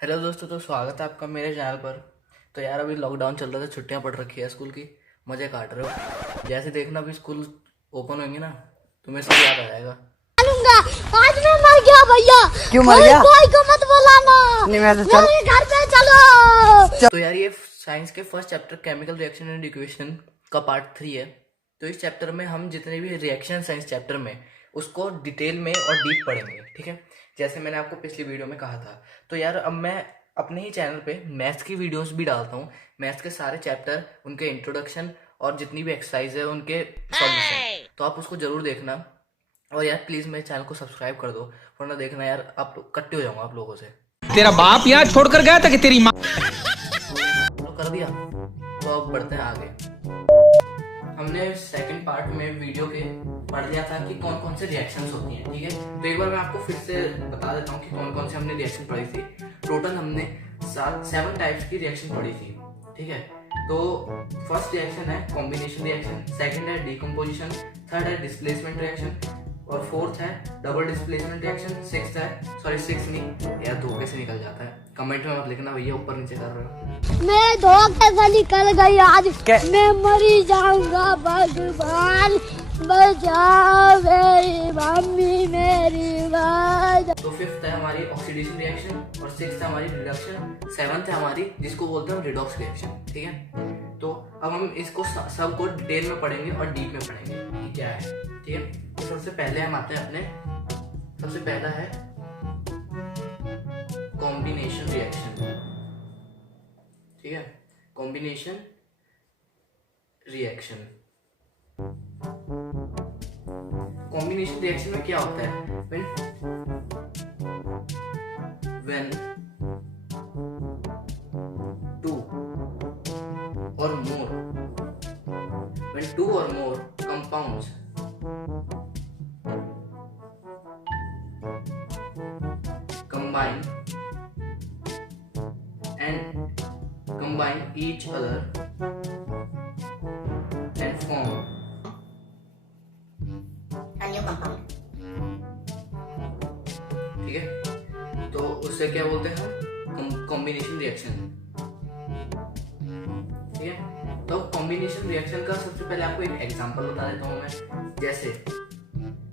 Hello दोस्तों, तो स्वागत है आपका मेरे चैनल पर। तो यार अभी लॉकडाउन चल रहा था, छुट्टियां पड़ रखी है स्कूल की, मजे काट रहे हो। जैसे देखना अभी स्कूल ओपन होंगे ना, तुम्हें सब याद आ जाएगा। आज मैं मर गया भैया। क्यों मर गया? कोई को मत बुलाना, नहीं मैं तो चल। मेरे घर पे चलो। तो यार ये साइंस के first chapter chemical reaction and equation का पार्ट 3 है। तो इस चैप्टर में हम जितने भी रिएक्शन साइंस चैप्टर में उसको डिटेल में और डीप पढ़ेंगे, ठीक है। जैसे मैंने आपको पिछली वीडियो में कहा था। तो यार अब मैं अपने ही चैनल पे मैथ्स की वीडियोस भी डालता हूँ। मैथ्स के सारे चैप्टर, उनके इंट्रोडक्शन और जितनी भी एक्सरसाइज है उनके सॉल्यूशन, तो आप उसको जरूर देखना। और यार प्लीज मेरे चैनल को सब्सक्राइब कर दो, वरना देखना यार आप कट्टे हो जाऊंगा आप लोगों से। तेरा बाप यहाँ छोड़कर गया था कि तेरी माँ? तो कर दिया, तो अब बढ़ते हैं आगे। हमने सेकंड पार्ट में वीडियो के पढ़ लिया था कि कौन कौन से रिएक्शंस होती हैं, ठीक है। तो एक बार मैं आपको फिर से बता देता हूँ कि कौन कौन से हमने रिएक्शन पढ़ी थी। टोटल हमने 7 टाइप्स की रिएक्शन पढ़ी थी, ठीक है। तो फर्स्ट रिएक्शन है कॉम्बिनेशन रिएक्शन, सेकंड है डीकम्पोजिशन, थर्ड है डिस्प्लेसमेंट रिएक्शन, और फोर्थ है डबल डिस्प्लेसमेंट रिएक्शन, सिक्स्थ नहीं यार, धोखे से निकल जाता है, कमेंट में मत लिखना भैया ऊपर नीचे कर रहे हो। मैं धोखे से निकल गई आज। क्या? मैं मरी जाऊंगा, भगवान बचाओ मेरी मम्मी मेरी बात। तो फिफ्थ है हमारी ऑक्सीडेशन रिएक्शन, और सिक्स्थ है हमारी रिडक्शन, सेवंथ है हमारी जिसको बोलते हैं रिडॉक्स रिएक्शन, ठीक है। तो अब हम इसको सबको डिटेल में पढ़ेंगे और डीप में पढ़ेंगे कि क्या है, ठीक है। तो सबसे पहले हम आते हैं अपने, सबसे पहला है कॉम्बिनेशन रिएक्शन, ठीक है। कॉम्बिनेशन रिएक्शन, कॉम्बिनेशन रिएक्शन में क्या होता है? when two or more compounds combine each other and form a new compound। ठीक है। तो उससे क्या बोलते हैं हम? कॉम्बिनेशन रिएक्शन, ठीक है। तो कॉम्बिनेशन रिएक्शन का सबसे पहले आपको एक एग्जांपल बता देता हूँ मैं। जैसे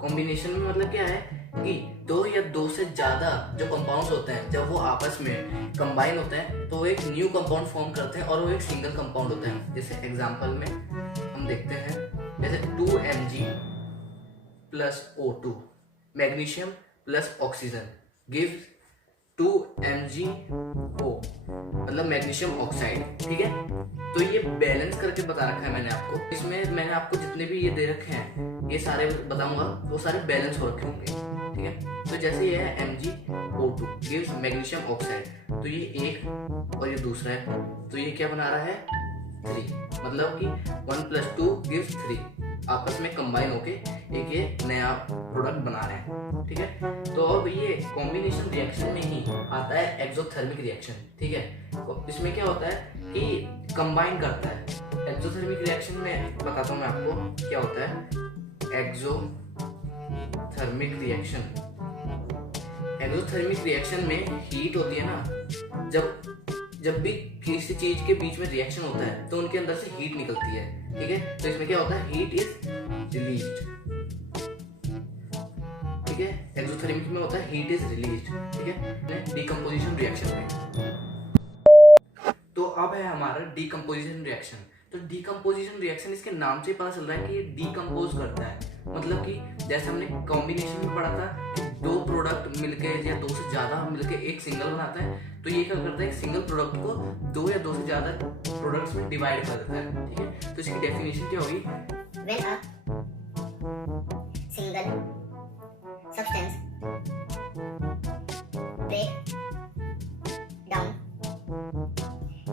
कॉम्बिनेशन में मतलब क्या है कि दो या दो से ज्यादा जो कंपाउंड्स होते हैं, जब वो आपस में कंबाइन होते हैं तो वो एक न्यू कंपाउंड फॉर्म करते हैं, और वो एक सिंगल कंपाउंड होता है। जैसे एग्जांपल में हम देखते हैं, जैसे 2Mg plus O2, magnesium plus oxygen gives 2MgO, मतलब मैग्नीशियम ऑक्साइड, ठीक है। तो ये बैलेंस करके बता रखा है मैंने आपको। इसमें मैंने आपको जितने भी ये दे रखे हैं, ये सारे बताऊंगा, वो सारे बैलेंस हो रखे होंगे, ठीक है। तो जैसे ये है MgO2 गिव्स मैग्नीशियम ऑक्साइड, तो ये एक और ये दूसरा है, तो ये क्या बना रहा है? 3, मतलब कि 1 + 2 गिव्स 3, आपस में कंबाइन होके एक ये नया प्रोडक्ट बना रहे हैं, ठीक है। तो अब ये कॉम्बिनेशन रिएक्शन में ही आता है एक्सोथर्मिक रिएक्शन, ठीक है। तो इसमें क्या होता है कि कंबाइन करता है। एक्सोथर्मिक रिएक्शन में बताता हूँ मैं आपको क्या होता है। एक्सोथर्मिक रिएक्शन, एक्सोथर्मिक रिएक्शन में हीट होती है ना, जब भी किसी चीज के बीच में रिएक्शन होता है तो उनके अंदर से हीट निकलती है, ठीक है। तो इसमें क्या होता है? हीट इज रिलीज्ड, ठीक है। एक्सोथर्मिक में होता है हीट इज रिलीज्ड, ठीक है। डीकंपोजिशन रिएक्शन में तो अब है हमारा डीकंपोजिशन रिएक्शन। तो डीकंपोजिशन रिएक्शन, इसके नाम से ही पता चल रहा है कि ये डीकंपोज करता है। मतलब कि जैसे हमने कॉम्बिनेशन में पढ़ा था कि दो प्रोडक्ट मिलके या दो से ज्यादा मिलके एक सिंगल बनाता है, तो ये क्या करता है? एक सिंगल प्रोडक्ट को दो या दो से ज्यादा प्रोडक्ट्स में डिवाइड कर देता है, ठीक है। तो इसकी डेफिनेशन क्या होगी? When a single substance break down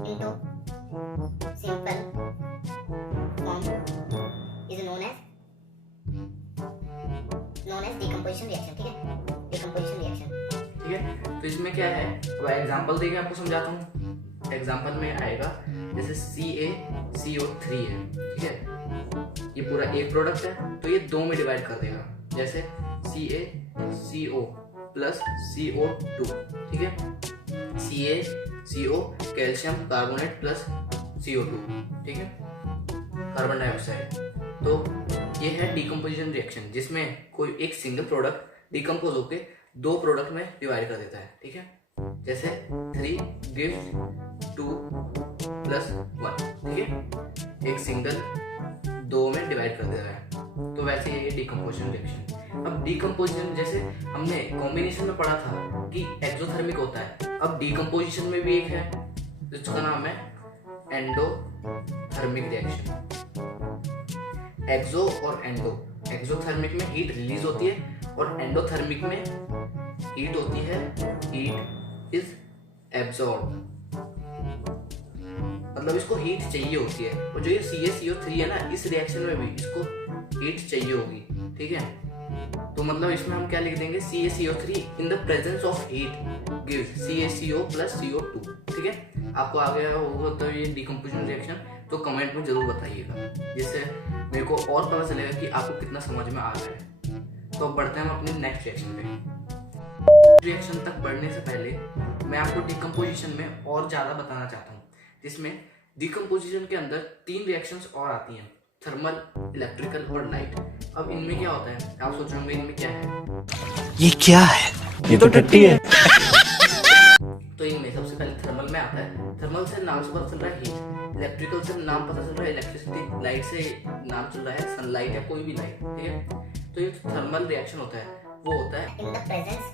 into simple form is known as decomposition reaction, ठीक है। decomposition reaction, ठीक है। तो इसमें क्या है, अब एग्जांपल देके आपको समझाता हूँ। एग्जांपल में आएगा जैसे CaCO3 है, ठीक है। ये पूरा एक प्रोडक्ट है, तो ये दो में डिवाइड कर देगा। जैसे CaCO प्लस CO2, ठीक है। CaCO calcium carbonate plus CO2, ठीक है, कार्बन डाइऑक्साइड। तो ये है डिकम्पोजिशन रिएक्शन, जिसमें कोई एक सिंगल प्रोडक्ट डिकम्पोज होकर 2 प्रोडक्ट में डिवाइड कर देता है, ठीक है। जैसे 3 gives 2 + 1, ठीक है, एक सिंगल 2 में डिवाइड कर दे रहा है। तो वैसे ये डिकम्पोजिशन रिएक्शन। अब डिकम्पोजिशन जैसे हमने कॉम्बिनेशन में पढ़ा था कि एक्सोथर्मिक होता है, अब डिकम्पोजिशन में भी एक है जिसका नाम है एंडोथर्मिक रिएक्शन। एक्सो और एंडो, एक्सोथर्मिक में हीट रिलीज होती है और एंडोथर्मिक में हीट होती है, हीट इज एब्सॉर्ब, मतलब इसको हीट चाहिए होती है। और जो ये CaCO3 है ना, इस रिएक्शन में भी इसको हीट चाहिए होगी, ठीक है। तो मतलब इसमें हम क्या लिख देंगे, CaCO3 in the presence of heat gives CaCO + CO2, ठीक है। आपको आ गया होगा तो ये डिकम्पोजिशन रिएक्शन, तो कमेंट में जरूर बताइएगा, जिससे मेरे को और पता चलेगा कि आपको कितना समझ में आ रहा है। तो अब बढ़ते हैं हम अपने नेक्स्ट रिएक्शन पे। रिएक्शन तक बढ़ने से पहले मैं आपको डिकम्पोजिशन में और ज़्यादा बताना चाहता हूँ, जिसमें डिकम्पोजिशन के अंदर 3 रिएक्शंस और आती हैं, थर्मल, इलेक्ट्रिकल और लाइट। अब इनमें क्या होता है, आप सोच रहे होंगे इनमें क्या है, ये क्या है? ये तो टट्टी है। तो इनमें सबसे पहले थर्मल में आता है। थर्मल से नाम से पता चल रहा है हीट, इलेक्ट्रिकल से नाम पता चल रहा है इलेक्ट्रिसिटी, लाइट से नाम चल रहा है सनलाइट या कोई भी लाइट, ठीक है। तो ये थर्मल रिएक्शन होता है, वो होता है in the presence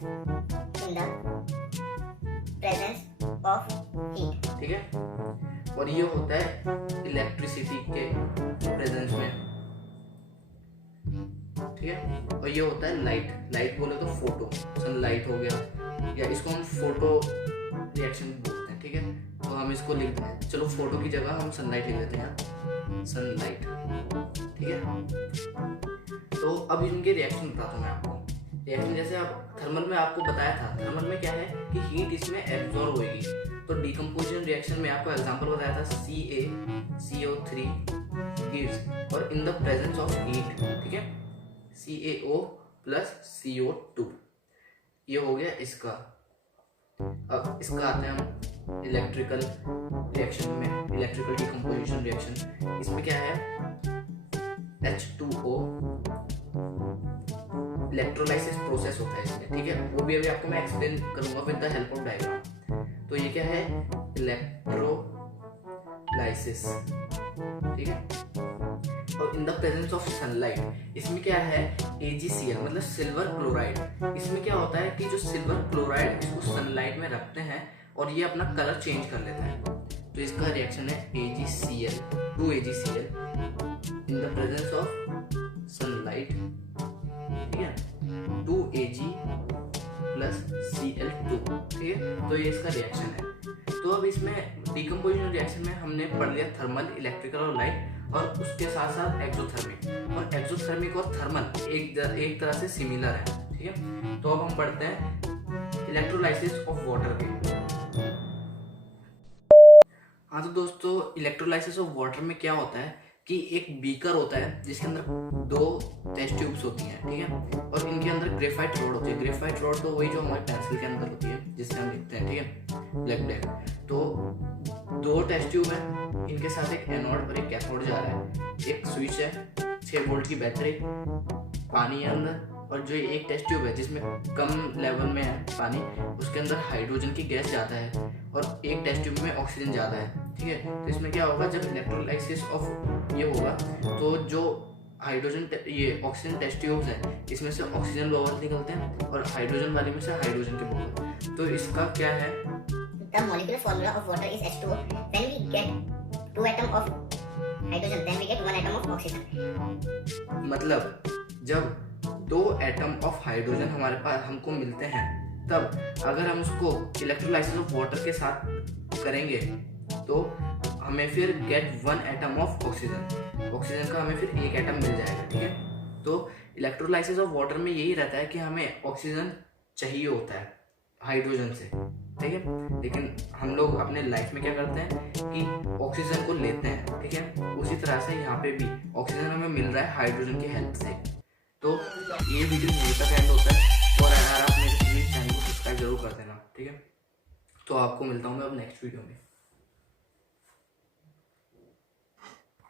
of heat, ठीक है। और ये होता है इलेक्ट्रिसिटी के प्रेजेंस में, ठीक है। और ये होता है लाइट, लाइट बोले तो फोटो, सनलाइट हो गया, या इसको हम फोटो रिएक्शन बोलते हैं, ठीक है। तो हम इसको लिख देते हैं, चलो फोटो की जगह हम सनलाइट लिख देते हैं, सनलाइट, ठीक है। तो अब इनके रिएक्शन बताता हूँ मैं आपको। रिएक्शन जैसे आप थर्मल में आपको बताया था, थर्मल में क्या है कि हीट इसमें एब्जॉर्ब होगी। तो डिकम्पोजिशन रिएक्शन में आपको एग्जांपल बताया था, CaCO3 गिव्स और in the presence of heat, ठीक है, CaO + CO2, ये हो गया इसका। अब इसका आते हैं हम इलेक्ट्रिकल रिएक्शन में, इलेक्ट्रिकल डिकम्पोजिशन रिएक्शन। इसमें क्या है, H2O इलेक्ट्रोलाइसिस प्रोसेस होता है इसमें, ठीक है। वो भी अभी आपको मैं एक्सप्लेन करूंगा with the help of diagram. तो ये क्या है, इलेक्ट्रोलाइसिस, ठीक है। और in the presence of sunlight, इसमें क्या है, AgCl मतलब सिल्वर क्लोराइड। इसमें क्या होता है कि जो सिल्वर क्लोराइड इसको सनलाइट में रखते हैं और ये अपना कलर चेंज कर लेता है। तो इसका रिएक्शन है AgCl, 2AgCl in the presence of sunlight, ठीक है, 2Ag + Cl2, ठीक है। तो ये इसका रिएक्शन है। तो अब इसमें डिकम्पोजिशन रिएक्शन में हमने पढ़ लिया थर्मल, इलेक्ट्रिकल और लाइट, और उसके साथ साथ एक्सोथर्मिक। और एक्सोथर्मिक और थर्मल एक तरह से सिमिलर है, ठीक है। तो अब हम बढ़ते हैं इलेक्ट्रोलाइसिस ऑफ वाटर के। हाँ तो दोस्तों, इलेक्ट्रोलाइसिस ऑफ वाटर में क्या होता है कि एक बीकर होता है जिसके अंदर 2 टेस्ट ट्यूब्स होती हैं, ठीक है। और इनके अंदर ग्रेफाइट रोड होती है। ग्रेफाइट रोड तो वही जो हमारे पेंसिल के अंदर होती है, जिससे हम लिखते हैं, ठीक है, ब्लैक। तो 2 टेस्ट ट्यूब है, इनके साथ एक एनोड और एक कैथोड जा रहा है। एक स्विच है, 6 वोल्ट की बैटरी, पानी है अंदर, और जो एक टेस्ट ट्यूब है जिसमें कम लेवल में है पानी, उसके अंदर हाइड्रोजन की गैस जाता है और एक टेस्ट ट्यूब में ऑक्सीजन जाता है, ठीक है। तो इसमें क्या होगा, जब इलेक्ट्रोलाइसिस ऑफ ये होगा तो जो हाइड्रोजन ये ऑक्सीजन टेस्ट ट्यूब्स हैं, इसमें से ऑक्सीजन बबल निकलते हैं और हाइड्रोजन वाले में से हाइड्रोजन के बबल। तो इसका क्या है, the molecular formula of water is H2O. When we get 2 atoms of hydrogen, then we get 1 atom of oxygen. मतलब जब 2 एटम ऑफ हाइड्रोजन हमारे पास हमको मिलते हैं, तब अगर हम उसको इलेक्ट्रोलाइसिस ऑफ वाटर के साथ करेंगे तो हमें फिर get 1 atom of oxygen. Oxygen का हमें फिर 1 एटम मिल जाएगा, ठीक है। तो इलेक्ट्रोलाइसिस ऑफ वाटर में यही रहता है कि हमें ऑक्सीजन चाहिए होता है हाइड्रोजन से, ठीक है। लेकिन हम लोग अपने लाइफ में क्या करते हैं कि ऑक्सीजन को लेते हैं, ठीक है। उसी तरह से यहाँ पे भी ऑक्सीजन हमें मिल रहा है हाइड्रोजन की हेल्प से। तो ये वीडियो यहीं तक एंड होता है, और अगर आप मेरे चैनल को सब्सक्राइब जरूर कर देना, ठीक है। तो आपको मिलता हूँ मैं अब नेक्स्ट वीडियो में।